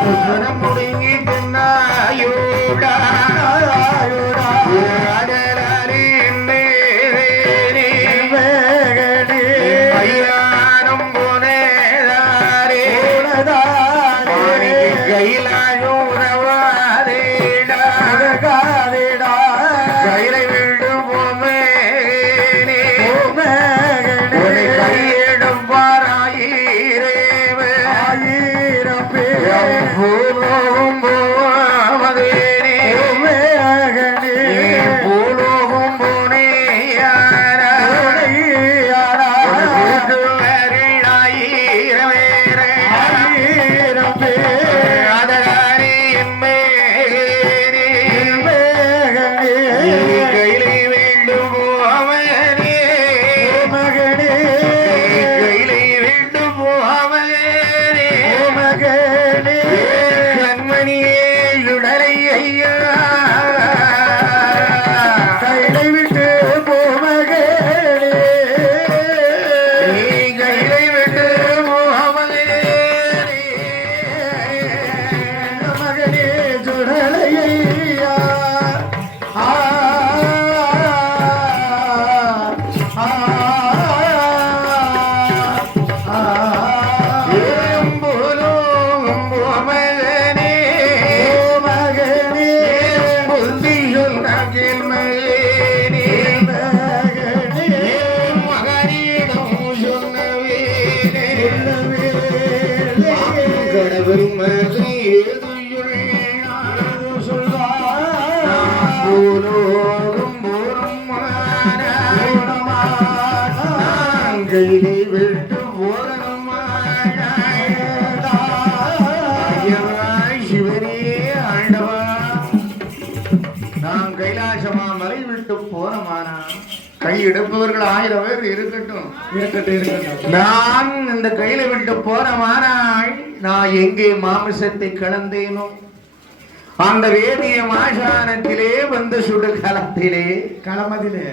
కుసురపుడింగి తిన్నాయుడా yeah. கடவுள் மாதிரி பூலோகம் போரும் கையை விட்டு போரமாய் எடுப்பவர்கள் ஆயிரம் பேர் இருக்கட்டும். நான் இந்த கையில விட்டு போனமானாய் நான் எங்கே மாமிசத்தை கலந்தேனோ? அந்த வேதிய மாசானத்திலே வந்து சுடுகளத்திலே களமதிலே.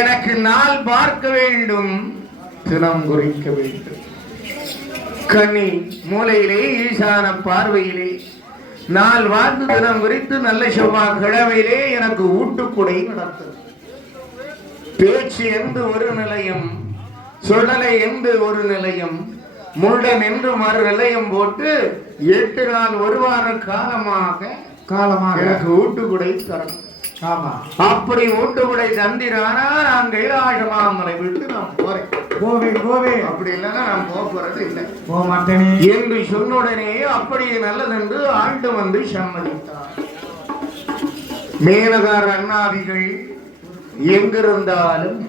எனக்கு நாள் பார்க்க வேண்டும் தினம் குறிக்க வேண்டும். கனி மூலையிலே ஈசான பார்வையிலே நாள் வாழ்ந்து தினம் குறித்து நல்ல செவ்வா கிழமையிலே எனக்கு ஊட்டுக்குடை நடத்தும் பேச்சு என்று ஒரு நிலையம் சுடலை என்று ஒரு நிலையம் முண்டன் என்று மறு நிலையம் போட்டு எட்டு நாள் ஒரு வார காலமாக காலமாக. எனக்கு ஊட்டுக்குடை தரணும் ஆமா. அப்படி ஊட்டுக்குடை தந்திரானா நான் கைலாசமாமலை விட்டு நான் போறேன். கோவே கோவே அப்படி இல்லைன்னா நான் போக போறது இல்லை. போக மாட்டேனே. என்று சொன்னுடனே அப்படியே நல்லதென்று ஆண்டு வந்து சம்மதித்தார். மேலகார அண்ணாதிகள் எங்கிருந்தாலும்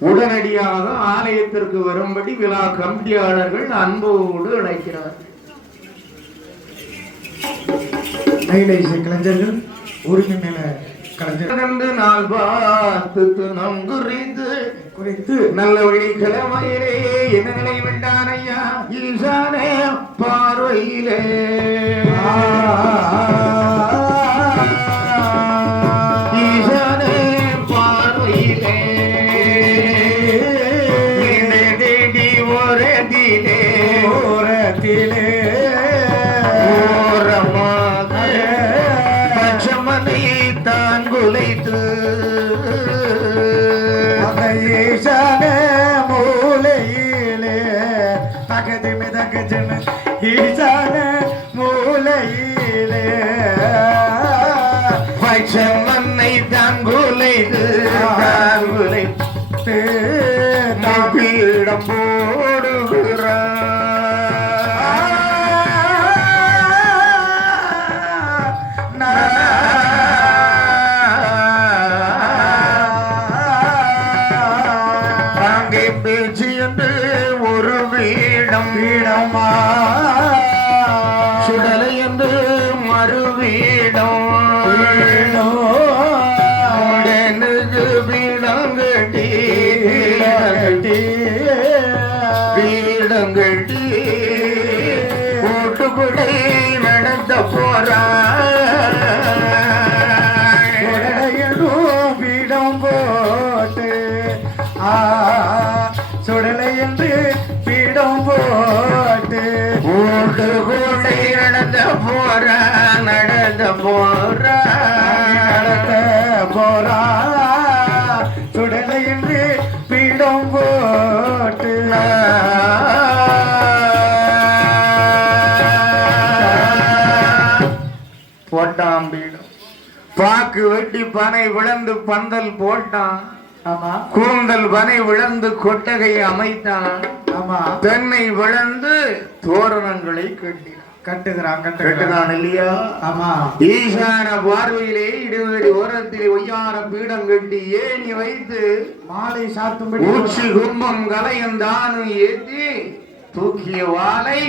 உடனடியாக ஆலயத்திற்கு வரும்படி விழா கமிட்டியாளர்கள் அன்போடு அழைக்கிறார் கலைஞர்கள் உரிமை மேல கலைஞர் நாள் பார்த்து தினம் குறித்து குறித்து நல்ல வெள்ளிக்கிழமையிலே என்ன நிலை விட்டான் ஐயா? ஈசானே பார்வையிலே. ஈசான மூலையிலே தகதிமி தகஜன ஈசான கூடை நடத்த போற நடந்த போற நடக்க போறா சுடலை என்று பீடம் போட்டு போட்டான் பீடம். பாக்கு வெட்டி பனை விளந்து பந்தல் போட்டான். கூந்தல் பனை விளந்து கொட்டகை அமைத்தான். தென்னை விளந்து தோரணங்களை கட்டினான். கட்டுகிறான் கட்டுகிறான். இல்லையா? ஆமா. ஈசான பார்வையிலே இடுவடி ஓரத்திலே ஒய்யார பீடம் கட்டி ஏணி வைத்து மாலை சாத்தும்படி ஊச்சி கும்பம் கலையந்தானு ஏத்தி தூக்கிய வாளை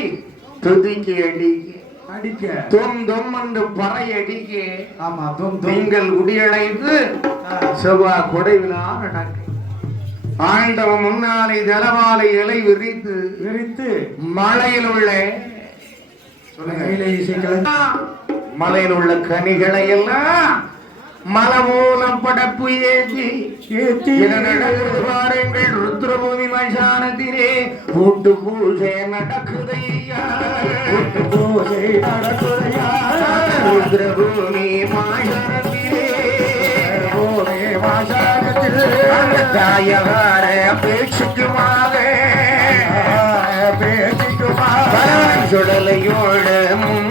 துதிக்கி அடிக்க. அடிக்க. தொம் தொம் என்று பறை அடிக்க. ஆமா தும் நீங்கள் குடியடைந்து. செவ்வா கொடைவிழா நடக்கும் ஆண்டவன் முன்னாலே ஜலமாலை இலை விரித்து விரித்து மலையில் உள்ள இசைக்கலை மலையில் உள்ள கனிகளை எல்லாம் மலமூலம் படப்பு ஏற்றி பாருங்கள். ருத்ரபூமி மசானத்திலே கூட்டு பூஜை நடக்குதையா பூஜை நடக்குதையா ருத்ரபூமி மாசானத்திலே. பூமி தாயகார பேச்சுக்குமாக சுடலையோழமும்